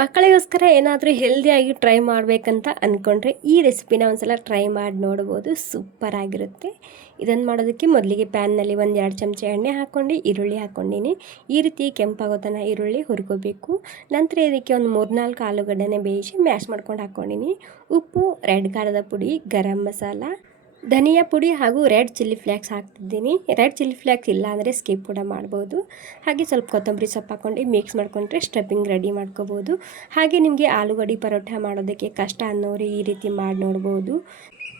ಮಕ್ಕಳಿಗೋಸ್ಕರ ಏನಾದರೂ ಹೆಲ್ದಿಯಾಗಿ ಟ್ರೈ ಮಾಡಬೇಕಂತ ಅಂದ್ಕೊಂಡ್ರೆ ಈ ರೆಸಿಪಿನ ಒಂದ್ಸಲ ಟ್ರೈ ಮಾಡಿ ನೋಡ್ಬೋದು. ಸೂಪರಾಗಿರುತ್ತೆ. ಇದನ್ನು ಮಾಡೋದಕ್ಕೆ ಮೊದಲಿಗೆ ಪ್ಯಾನ್ನಲ್ಲಿ 1-2 ಚಮಚ ಎಣ್ಣೆ ಹಾಕ್ಕೊಂಡು ಈರುಳ್ಳಿ ಹಾಕ್ಕೊಂಡಿನಿ. ಈ ರೀತಿ ಕೆಂಪಾಗೋ ತನಕ ಈರುಳ್ಳಿ ಹುರ್ಕೋಬೇಕು. ನಂತರ ಇದಕ್ಕೆ ಒಂದು 3-4 ಆಲೂಗಡ್ಡೆನೇ ಬೇಯಿಸಿ ಮ್ಯಾಶ್ ಮಾಡ್ಕೊಂಡು ಹಾಕ್ಕೊಂಡಿನಿ. ಉಪ್ಪು, ರೆಡ್ ಖಾರದ ಪುಡಿ, ಗರಂ ಮಸಾಲ, ಧನಿಯಾ ಪುಡಿ ಹಾಗೂ ರೆಡ್ ಚಿಲ್ಲಿ ಫ್ಲೇಕ್ಸ್ ಹಾಕ್ತಿದ್ದೀನಿ. ರೆಡ್ ಚಿಲ್ಲಿ ಫ್ಲೇಕ್ಸ್ ಇಲ್ಲ ಅಂದರೆ ಸ್ಕಿಪ್ ಕೂಡ ಮಾಡ್ಬೋದು. ಹಾಗೆ ಸ್ವಲ್ಪ ಕೊತ್ತಂಬರಿ ಸೊಪ್ಪು ಹಾಕ್ಕೊಂಡು ಮಿಕ್ಸ್ ಮಾಡ್ಕೊಂಡ್ರೆ ಸ್ಟಫಿಂಗ್ ರೆಡಿ ಮಾಡ್ಕೋಬೋದು. ಹಾಗೆ ನಿಮಗೆ ಆಲೂಗಡ್ಡೆ ಪರೋಟ ಮಾಡೋದಕ್ಕೆ ಕಷ್ಟ ಅನ್ನೋರು ಈ ರೀತಿ ಮಾಡಿ ನೋಡ್ಬೋದು.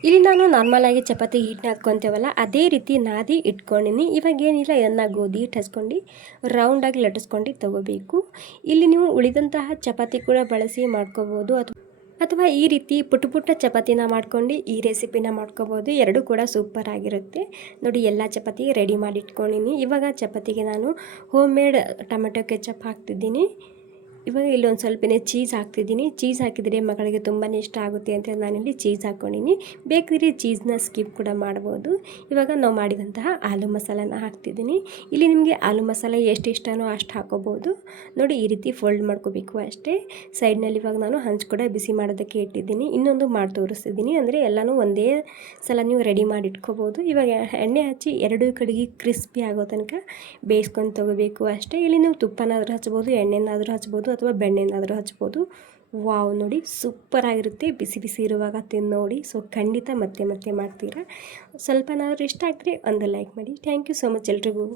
ಇಲ್ಲಿ ನಾನು ನಾರ್ಮಲಾಗಿ ಚಪಾತಿ ಹಿಟ್ಟು ಹಾಕ್ಕೊತೇವಲ್ಲ ಅದೇ ರೀತಿ ನಾದಿ ಇಟ್ಕೊಂಡಿನಿ. ಇವಾಗ ಏನಿಲ್ಲ, ಇದನ್ನು ಗೋಧಿ ಹಿಟ್ಟು ಹಚ್ಕೊಂಡು ರೌಂಡಾಗಿ ಲಟ್ಟಿಸ್ಕೊಂಡು ತೊಗೋಬೇಕು. ಇಲ್ಲಿ ನೀವು ಉಳಿದಂತಹ ಚಪಾತಿ ಕೂಡ ಬಳಸಿ ಮಾಡ್ಕೋಬೋದು ಅಥವಾ ಈ ರೀತಿ ಪುಟ್ಟ ಚಪಾತಿನ ಮಾಡ್ಕೊಂಡು ಈ ರೆಸಿಪಿನ ಮಾಡ್ಕೋಬೋದು. ಎರಡೂ ಕೂಡ ಸೂಪರ್ ಆಗಿರುತ್ತೆ. ನೋಡಿ, ಎಲ್ಲ ಚಪಾತಿ ರೆಡಿ ಮಾಡಿ ಇಟ್ಕೊಂಡಿನಿ. ಇವಾಗ ಚಪಾತಿಗೆ ನಾನು ಹೋಮ್ ಮೇಡ್ ಟೊಮೆಟೊ ಕೆಚಪ್ ಹಾಕ್ತಿದ್ದೀನಿ. ಇವಾಗ ಇಲ್ಲೊಂದು ಸ್ವಲ್ಪನೇ ಚೀಸ್ ಹಾಕ್ತಿದ್ದೀನಿ. ಚೀಸ್ ಹಾಕಿದರೆ ಮಕ್ಕಳಿಗೆ ತುಂಬಾ ಇಷ್ಟ ಆಗುತ್ತೆ ಅಂತ ನಾನಿಲ್ಲಿ ಚೀಸ್ ಹಾಕ್ಕೊಂಡಿನಿ. ಬೇಕಿದ್ರೆ ಚೀಸ್ನ ಸ್ಕಿಪ್ ಕೂಡ ಮಾಡ್ಬೋದು. ಇವಾಗ ನಾವು ಮಾಡಿದಂತಹ ಆಲೂ ಮಸಾಲನ ಹಾಕ್ತಿದ್ದೀನಿ. ಇಲ್ಲಿ ನಿಮಗೆ ಆಲೂ ಮಸಾಲೆ ಎಷ್ಟು ಇಷ್ಟನೋ ಅಷ್ಟು ಹಾಕೋಬೋದು. ನೋಡಿ, ಈ ರೀತಿ ಫೋಲ್ಡ್ ಮಾಡ್ಕೋಬೇಕು ಅಷ್ಟೇ. ಸೈಡ್ನಲ್ಲಿ ಇವಾಗ ನಾನು ಹಂಚು ಕೂಡ ಬಿಸಿ ಮಾಡೋದಕ್ಕೆ ಇಟ್ಟಿದ್ದೀನಿ. ಇನ್ನೊಂದು ಮಾಡಿ ತೋರಿಸ್ತಿದ್ದೀನಿ. ಅಂದರೆ ಎಲ್ಲನೂ ಒಂದೇ ಸಲ ನೀವು ರೆಡಿ ಮಾಡಿ ಇಟ್ಕೋಬೋದು. ಇವಾಗ ಎಣ್ಣೆ ಹಚ್ಚಿ ಎರಡೂ ಕಡೆಗೆ ಕ್ರಿಸ್ಪಿ ಆಗೋ ತನಕ ಬೇಯಿಸ್ಕೊಂಡು ತೊಗೋಬೇಕು ಅಷ್ಟೇ. ಇಲ್ಲಿ ನೀವು ತುಪ್ಪನಾದರೂ ಹಚ್ಬೋದು, ಎಣ್ಣೆನಾದರೂ ಹಚ್ಬೋದು ಅಥವಾ ಬೆಣ್ಣೆನಾದರೂ ಹಚ್ಬೋದು. ವಾವ್, ನೋಡಿ ಸೂಪರಾಗಿರುತ್ತೆ. ಬಿಸಿ ಬಿಸಿ ಇರುವಾಗ ತಿಂದು ನೋಡಿ. ಸೊ ಖಂಡಿತ ಮತ್ತೆ ಮಾಡ್ತೀರಾ. ಸ್ವಲ್ಪನಾದರೂ ಇಷ್ಟ ಆಗ್ತದೆ ಒಂದು ಲೈಕ್ ಮಾಡಿ. ಥ್ಯಾಂಕ್ ಯು ಸೋ ಮಚ್ ಎಲ್ರಿಗೂ.